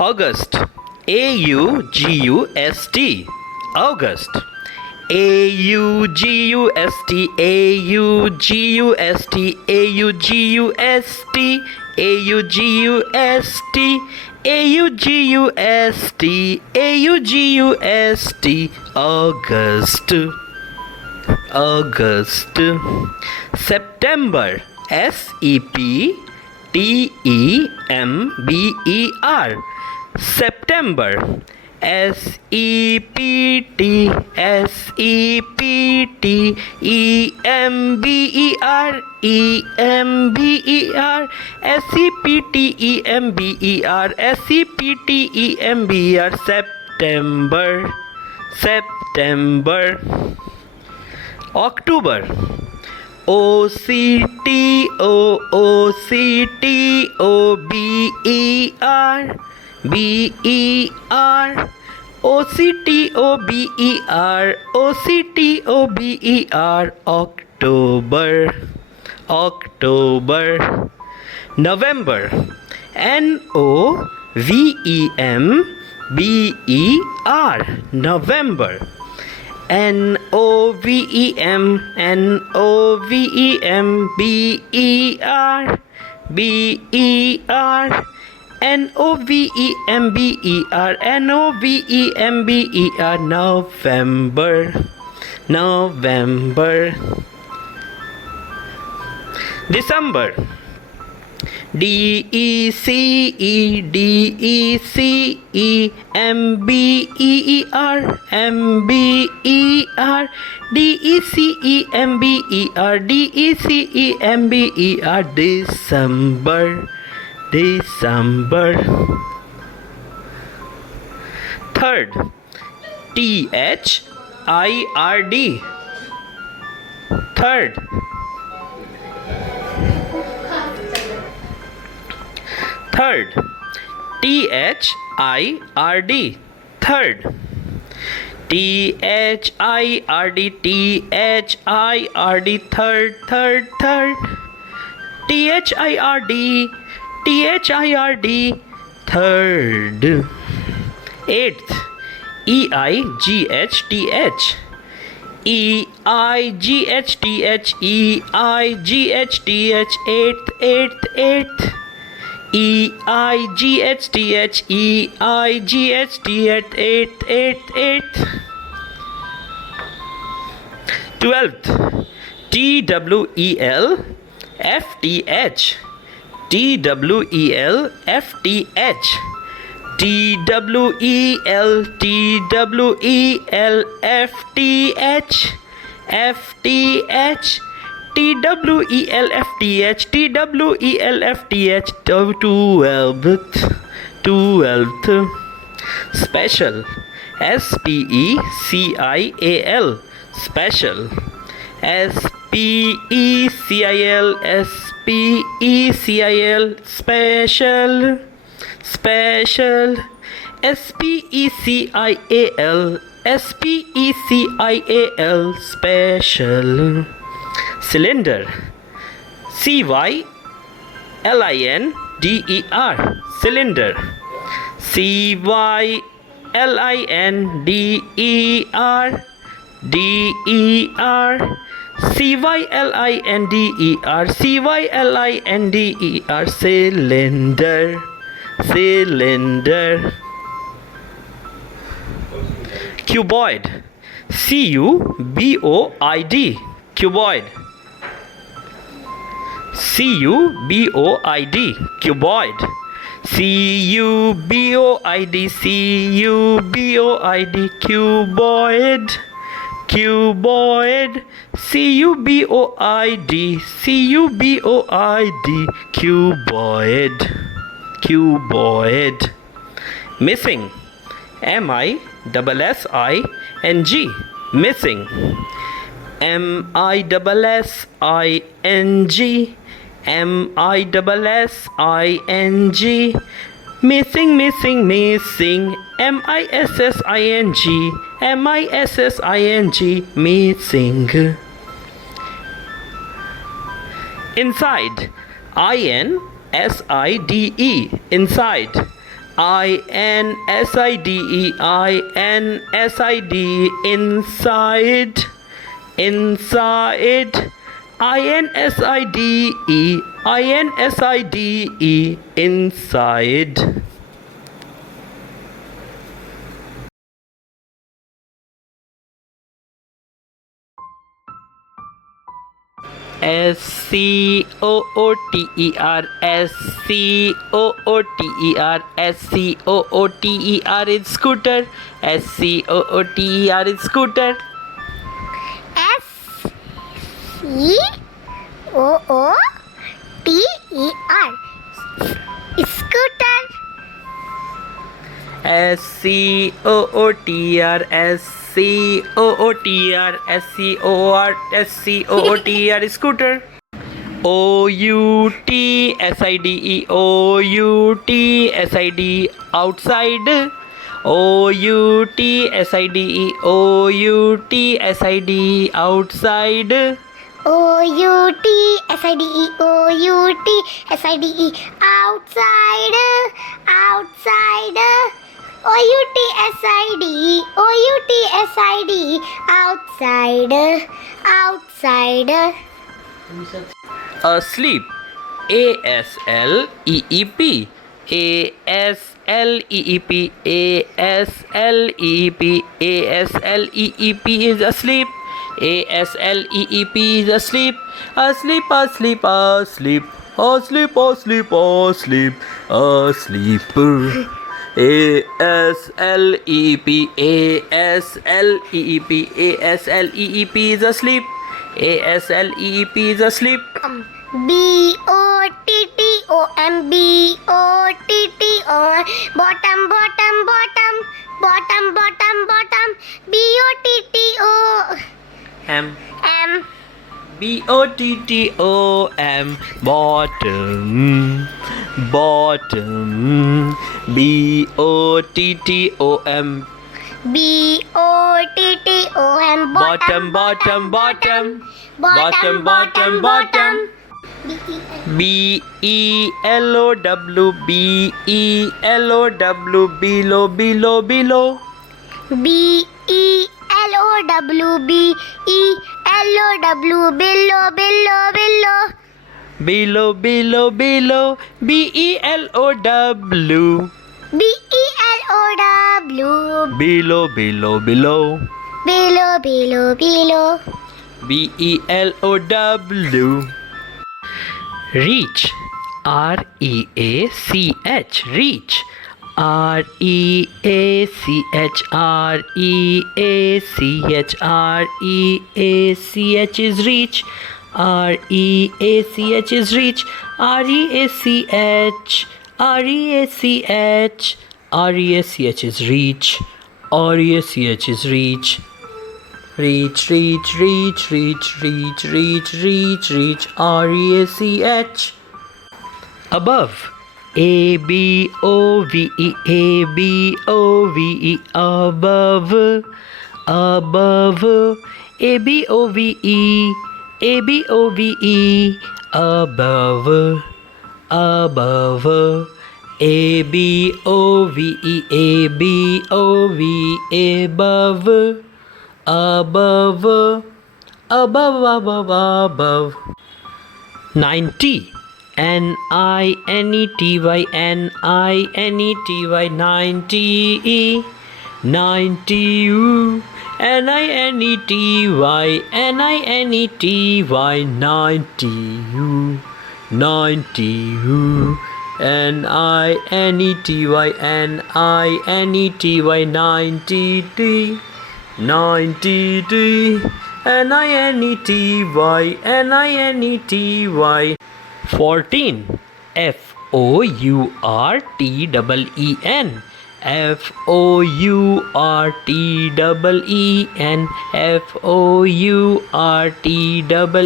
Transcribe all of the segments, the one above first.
August. August. August. August. August. August. August. August. August. August. September. September. September. Sept. Ember. Ember. September. September. September. September. October. October. Ber. October. October. October. November. November. November. November. November. November. December. December. December. December. Third. Third. Third. Third. Third. Third. Third. Third. Third. Third. Eighth. Eighth. Eighth. Eighth. Eighth. Eighth. 12th. TWELFTH. TWELFTH. TWELFTH. FTH. TWELFTH. TWELFTH. 12th. 12th. Special. SPECIAL. Special. SPECIL. SPECIL. Special. Special. SPECIAL. SPECIAL. Special. Cylinder. CYLINDER. Cylinder. CYLINDER. DER. CYLINDER. CYLINDER. Cylinder. Cylinder. Cuboid. CUBOID. Cuboid. CUBOID. Cuboid. CUBOID. CUBOID. Cuboid. Cuboid. CUBOID. CUBOID. Cuboid. Cuboid. Missing. MISSING. Missing. MISSING. MISSING. Missing, missing, missing. MISSING. MISSING. Missing. Inside. INSIDE. Inside. inside, inside, inside, inside, inside. SCOOTER, SCOOTER, SCOOTER is scooter, SCOOTER is scooter. Scooter. SCOOTER, SCOOTER, SCOOTER is scooter. OUTSIDE, OUTSIDE, outside. OUTSIDE, OUTSIDE, outside. OUTSIDE, OUTSIDE, outside, outside. OUTSIDE, OUTSIDE, outside, outside. Asleep. ASLEEP, ASLEEP, ASLEEP, ASLEEP is asleep. ASLEEP is asleep. Asleep, asleep, asleep, asleep, asleep, asleep, asleep. ASLEEP, ASLEEP, ASLEEP is asleep. ASLEEP is asleep. BOTTOM, BOTTOM, bottom, bottom, bottom, bottom, bottom, bottom, BOTTO. M. M. BOTTOM, bottom, bottom, BOTTOM, BOTTOM, bottom, bottom, bottom, bottom, bottom, bottom. BELOW, BELOW, below, below, below. BELOW, BELOW, below, below, below. Below, below, below, BELOW. BELOW. Below, below, below. Below, below, below. BELOW. Reach. REACH. Reach. REACH. REACH. REACH is reach. REACH is reach. REACH. REACH. REACH is reach. REACH is reach. Reach, reach, reach, reach, reach, reach, reach, reach, REACH. Above. ABOVE, ABOVE, above, above, ABOVE, ABOVE, above, above, ABOVE, ABOVE, above, above, above, above, above. 90. NINETY, NINETY, 90, 90, NINETY, NINETY, 90, 90, NINETY, NINETY, 90, 90, NINETY. 14. FOURTEEN, FOURTEEN, FOURTEEN. 14, 14,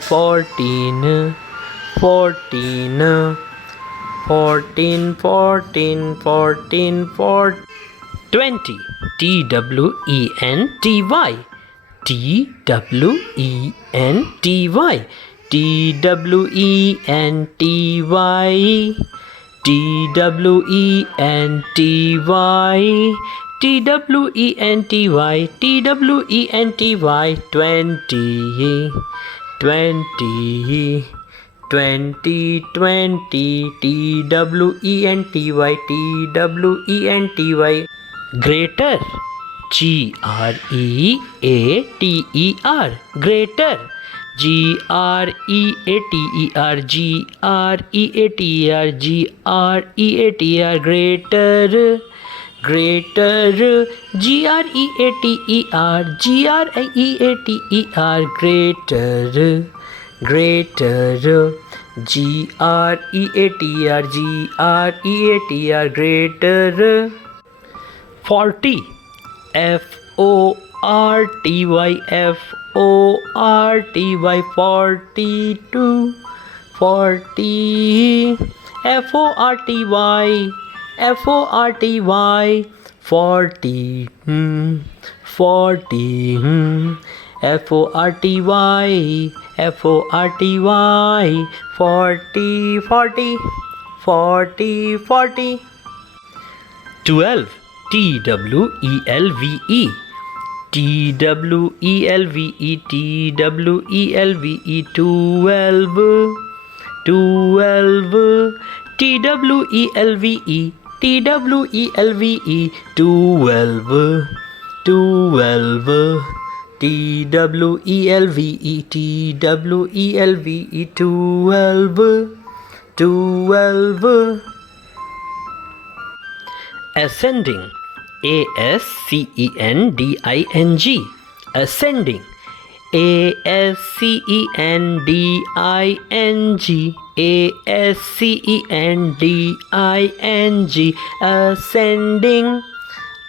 FOURTEEN, FOURTEEN. 14, 14, 14, 14, 14, 14. 20. TWENTY, T-W-E-N-T-Y, T-W-E-N-T-Y, T-W-E-N-T-Y, T-W-E-N-T-Y, T-W-E-N-T-Y, 20, 20, 20, 20, T-W-E-N-T-Y, T-W-E-N-T-Y, greater, G-R-E-A-T-E-R, greater, G-R-E-A-T-E-R, G-R-E-A-T-E-R, G-R-E-A-T-E-R, greater, greater, G-R-E-A-T-E-R, G-R-E-A-T-E-R, greater, greater, G-R-E-A-T-R, G-R-E-A-T-R, greater, 40, F-O-R-T-Y, F-O-R-T-Y, 42, 40, F-O-R-T-Y, F-O-R-T-Y, 40, 40, F-O-R-T-Y, F-O-R-T-Y, 40, 40, 40, 40, 12, T-W-E-L-V-E, T-W-E-L-V-E, T-W-E-L-V-E, 12, 12, T-W-E-L-V-E, T-W-E-L-V-E, 12, 12, T-W-E-L-V-E, T-W-E-L-V-E, 12, 12, ascending, A-S-C-E-N-D-I-N-G, ascending, A-S-C-E-N-D-I-N-G, A-S-C-E-N-D-I-N-G, ascending,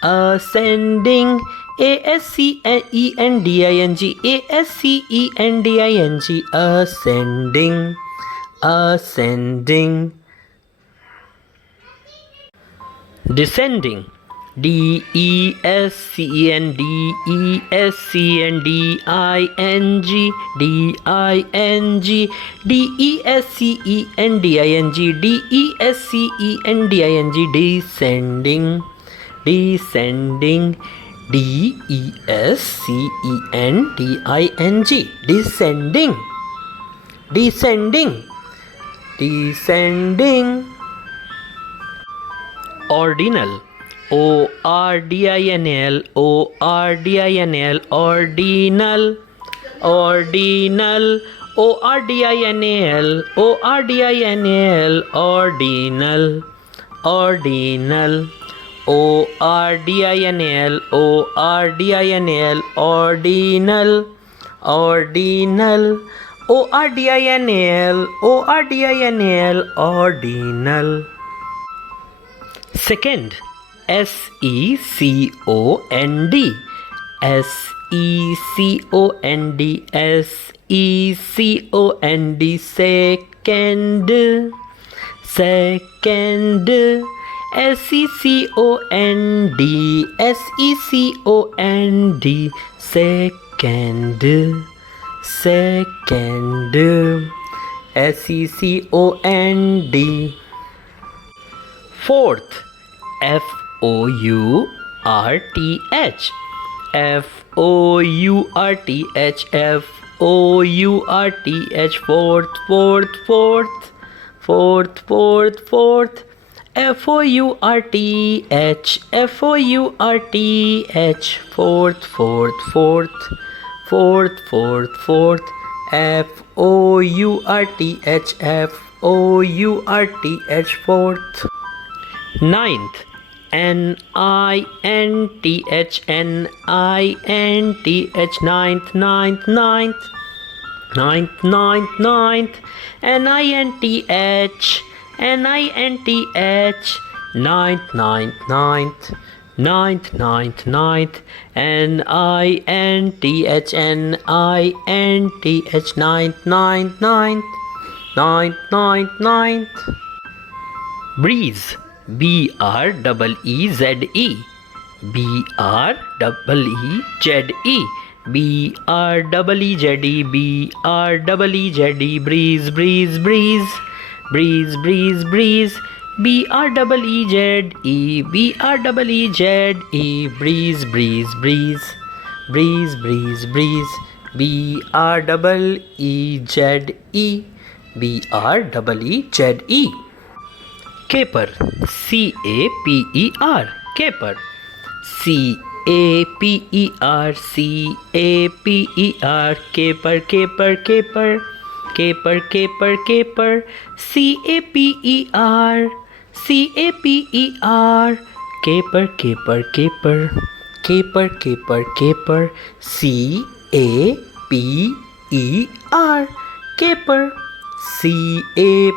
ascending, A-S-C-E-N-D-I-N-G, A-S-C-E-N-D-I-N-G, ascending, ascending, descending, D-E-S-C-E-N-D-E-S-C-E-N-D-I-N-G, D-I-N-G, D-E-S-C-E-N-D-I-N-G, D-E-S-C-E-N-D-I-N-G, descending, descending, D-E-S-C-E-N-D-I-N-G, descending, descending, descending, ordinal, O-R-D-I-N-L, O-R-D-I-N-L, ordinal, ordinal, O-R-D-I-N-A-L, O-R-D-I-N-A-L, ordinal, ordinal, O-R-D-I-N-A-L, O-R-D-I-N-A-L, ordinal, ordinal, O-R-D-I-N-A-L, O-R-D-I-N-A-L, ordinal. Second, S-E-C-O-N-D, S-E-C-O-N-D, S-E-C-O-N-D, second, second, S-E-C-O-N-D, S-E-C-O-N-D, second, second, S-E-C-O-N-D. Fourth, F-O-U-R-T-H, F-O-U-R-T-H, F-O-U-R-T-H, fourth, fourth, fourth, fourth, fourth, fourth, F-O-U-R-T-H, F-O-U-R-T-H, fourth, fourth, fourth, fourth, fourth, fourth, F-O-U-R-T-H, F-O-U-R-T-H, fourth. Ninth, N-I-N-T-H, N-I-N-T-H, ninth, ninth, ninth, ninth, ninth, ninth, N-I-N-T-H, N-I-N-T-H, ninth, ninth, ninth, ninth, ninth, ninth, N-I-N-T-H, N-I-N-T-H, ninth, ninth, ninth, ninth, ninth, ninth. Breeze, B-R-E-E-Z-E, B-R-E-E-Z-E, B-R-E-E-Z-E, B-R-E-E-Z-E, breeze, breeze, breeze, breeze, breeze, breeze, B-R-E-E-Z-E, B-R-E-E-Z-E, breeze, breeze, breeze, breeze, breeze, breeze, B-R-E-E-Z-E, B-R-E-E-Z-E. Caper, C-A-P-E-R, caper, C-A-P-E-R, C-A-P-E-R, caper, caper, caper, caper, caper, caper, C-A-P-E-R, C-A-P-E-R, caper, caper, caper, caper, caper, caper, C-A-P-E-R, caper, C-A-P-E-R.